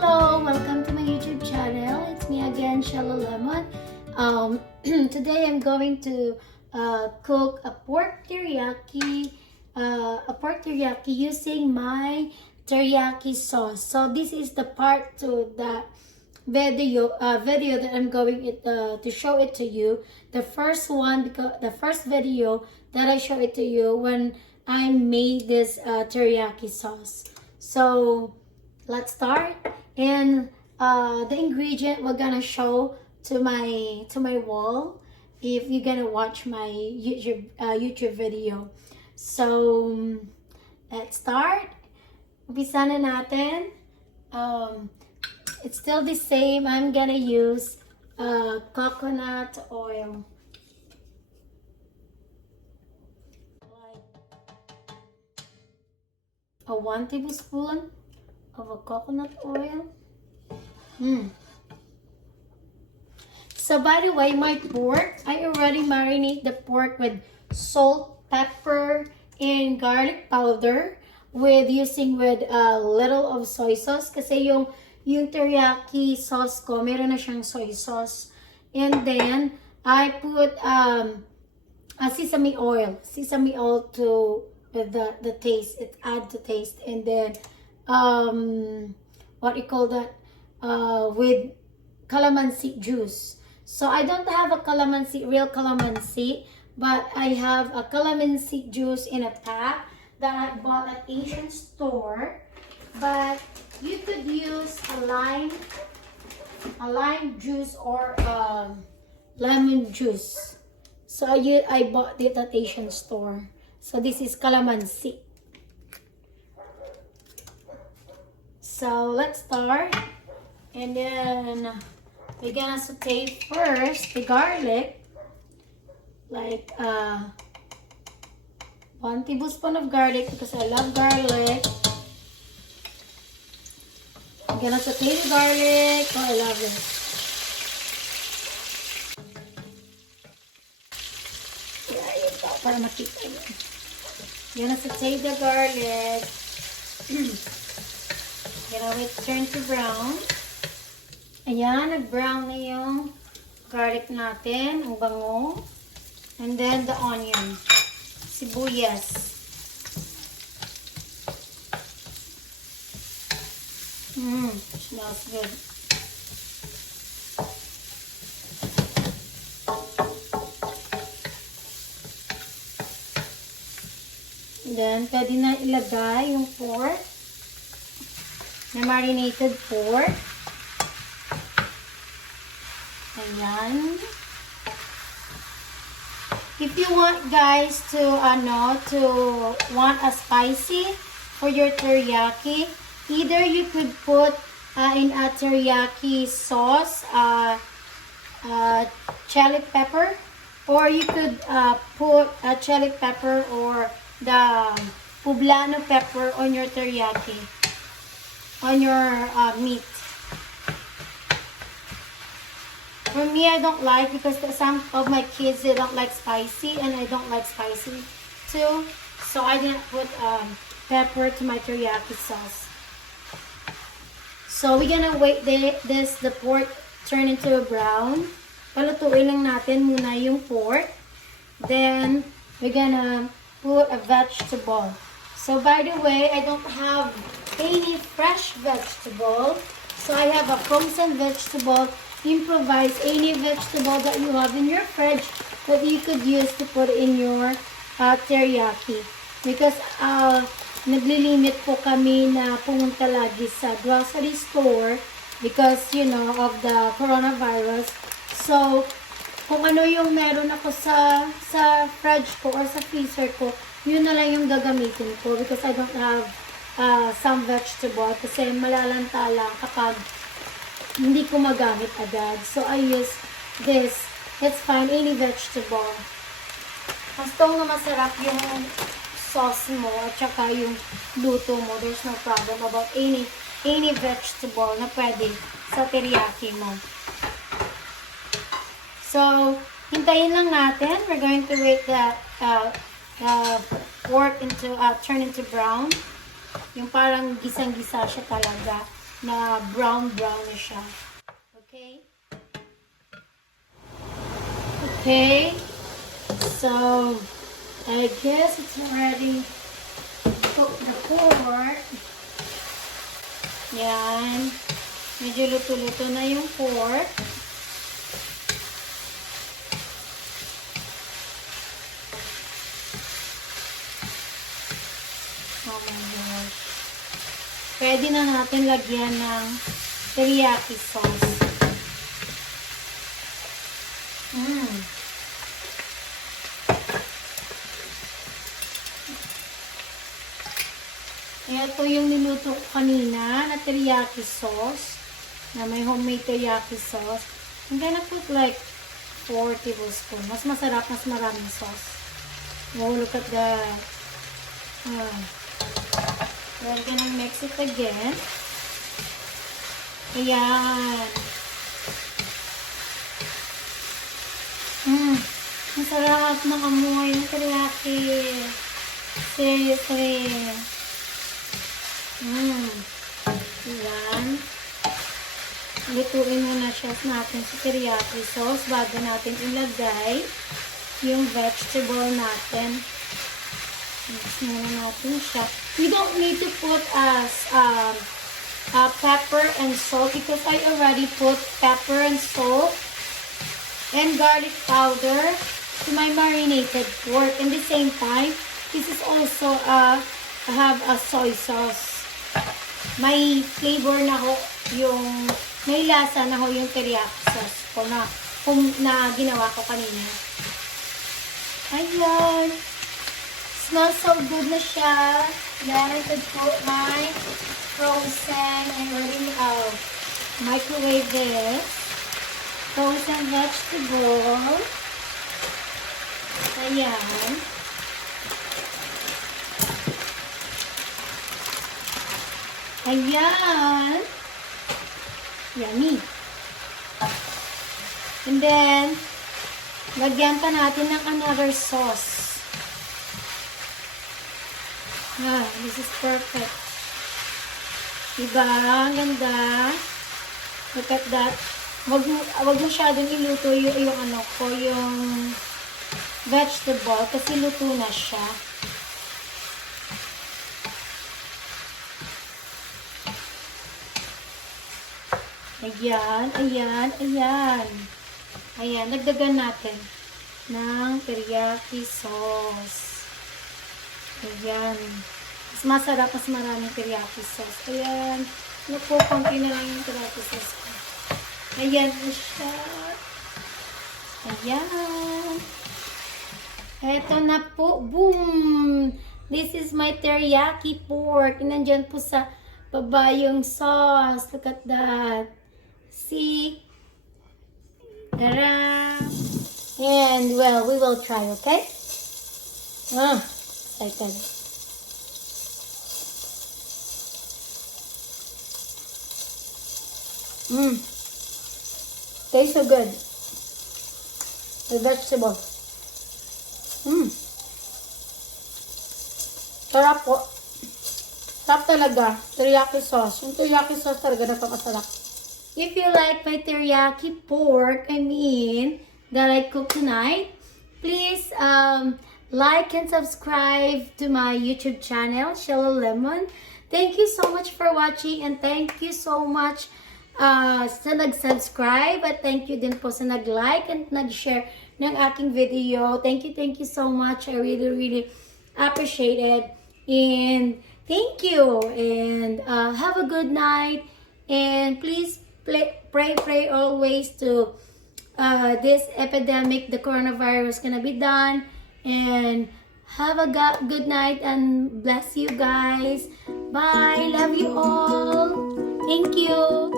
Hello, welcome to my YouTube channel. It's me again, Shiela Lemon. Today I'm going to cook a pork teriyaki, using my teriyaki sauce. So this is the part to the video that I'm going to show it to you. The first one, because the first video that I show it to you when I made this teriyaki sauce. So let's start. And the ingredient we're gonna show to my wall if you're gonna watch my YouTube video. So let's start. Umpisa na natin. It's still the same. I'm gonna use coconut oil. A 1 tablespoon of a coconut oil. So by the way, my pork, I already marinate the pork with salt, pepper, and garlic powder with a little of soy sauce kasi yung teriyaki sauce ko, meron na siyang soy sauce. And then I put sesame oil to the taste. It adds the taste. And then what you call that, with calamansi juice. So I don't have a real calamansi, but I have a calamansi juice in a pack that I bought at Asian store. But you could use a lime juice or lemon juice. So I bought it at Asian store. So this is calamansi. So let's start. And then we're gonna saute first the garlic, like 1 tablespoon of garlic because I love garlic. I'm gonna saute the garlic. Oh, I love it. Yeah, ito, para makita yun. I'm gonna saute the garlic. Gonna wait turn to brown. Ayan, nag-brown na yung garlic natin, ang bango. And then the onion, sibuyas. Smells good. And then, pwede na ilagay yung pork, na marinated pork. Ayan. If you want guys to want a spicy for your teriyaki, either you could put in a teriyaki sauce chili pepper, or you could put a chili pepper or the poblano pepper on your teriyaki, on your meat. For me, I don't like, because some of my kids, they don't like spicy, and I don't like spicy too. So I didn't put pepper to my teriyaki sauce. So we're gonna wait the pork turn into a brown. Palutuin lang natin muna yung pork. Then we're gonna put a vegetable. So by the way, I don't have any fresh vegetable. So I have a frozen vegetable. Improvise any vegetable that you have in your fridge that you could use to put in your teriyaki. Because naglilimit po kami na pumunta lagi sa grocery store because, of the coronavirus. So, kung ano yung meron ako sa fridge ko or sa freezer ko, yun na lang yung gagamitin ko because I don't have some vegetable kasi malalanta lang kapag hindi ko magamit agad. So, I use this. It's fine, any vegetable. Basta na masarap yung sauce mo at saka yung luto mo. There's no problem about any vegetable na pwede sa teriyaki mo. So, hintayin lang natin. We're going to wait the pork turn into brown. Yung parang gisang-gisa siya talaga. na brown na siya. Okay? Okay. So, I guess it's already cooked the pork. Yan. Medyo luto-luto na yung pork. Oh my gosh. Pwede na natin lagyan ng teriyaki sauce. Ito yung niluto ko kanina na teriyaki sauce. Na may homemade teriyaki sauce. I'm gonna put like 4 tablespoons. Mas masarap, mas maraming sauce. Oh, look at that. We're gonna mix it again. Ayan. Masarap ng amoy ng teriyaki. Seriously. Ayan. Lutuin muna siya natin sa teriyaki sauce bago natin ilagay yung vegetable natin. Mix muna natin siya. We don't need to put pepper and salt because I already put pepper and salt and garlic powder to my marinated pork. In the same time, this is also I have a soy sauce. May flavor na ho yung, may lasa na ho yung teriyaki sauce ko na ginawa ko kanina. Ayan. Smells so good na siya. Then I could put my frozen and already microwave this. Frozen vegetable. Ayan. Ayan. Yummy. And then, lagyan pa natin ng another sauce. This is perfect. Diba? Ang ganda. Look at that. Wag masyadong iluto yung vegetable kasi luto na siya. Ayan, ayan, ayan. Ayan, dagdagan natin ng teriyaki sauce. Ayan. Mas masarap, mas maraming teriyaki sauce. Ayan. Naku, konti na lang yung teriyaki sauce ko. Ayan na siya. Ayan. Eto na po. Boom! This is my teriyaki pork. Nandyan po sa baba yung sauce. Look at that. See? Tara! And, well, we will try, okay? Excited. Tastes so good. The vegetable. Sarap po. Sarap talaga. Teriyaki sauce. Yung teriyaki sauce talaga napakasarap. If you like my teriyaki pork, that I cooked tonight, please like and subscribe to my YouTube channel, Shiela Lemon. Thank you so much for watching and thank you so much sa nag-subscribe at thank you din po sa nag-like and nag-share ng aking video. Thank you so much. I really appreciate it. And thank you. And have a good night. And please pray always to this epidemic, the coronavirus, gonna be done. And have a good night and bless you guys. Bye. Love you all. Thank you.